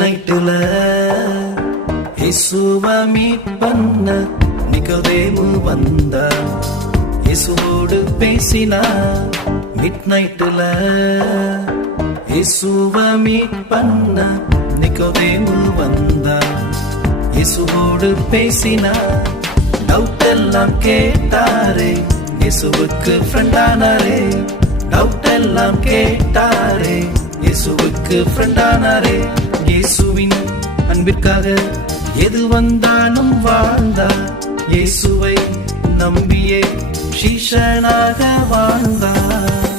நைட்டுல இயேசுவ மீட் பண்ண நிகோதேமு வந்தா, இயேசுவோடு பேசினா. மிட் நைட்டுல இயேசுவ மீட் பண்ண நிகோதேமு வந்தா, இயேசுவோடு பேசினா. டவுட் எல்லாம் கேட்டாரே, இயேசுவுக்கு ஃப்ரெண்டானாரே. டவுட் எல்லாம் கேட்டாரே, இயேசுவுக்கு ஃப்ரெண்டானாரே. இயேசுவின் அன்பிற்காக எது வந்தாலும் வாழ்ந்தார். இயேசுவை நம்பியே சீஷனாக வாழ்ந்தார்.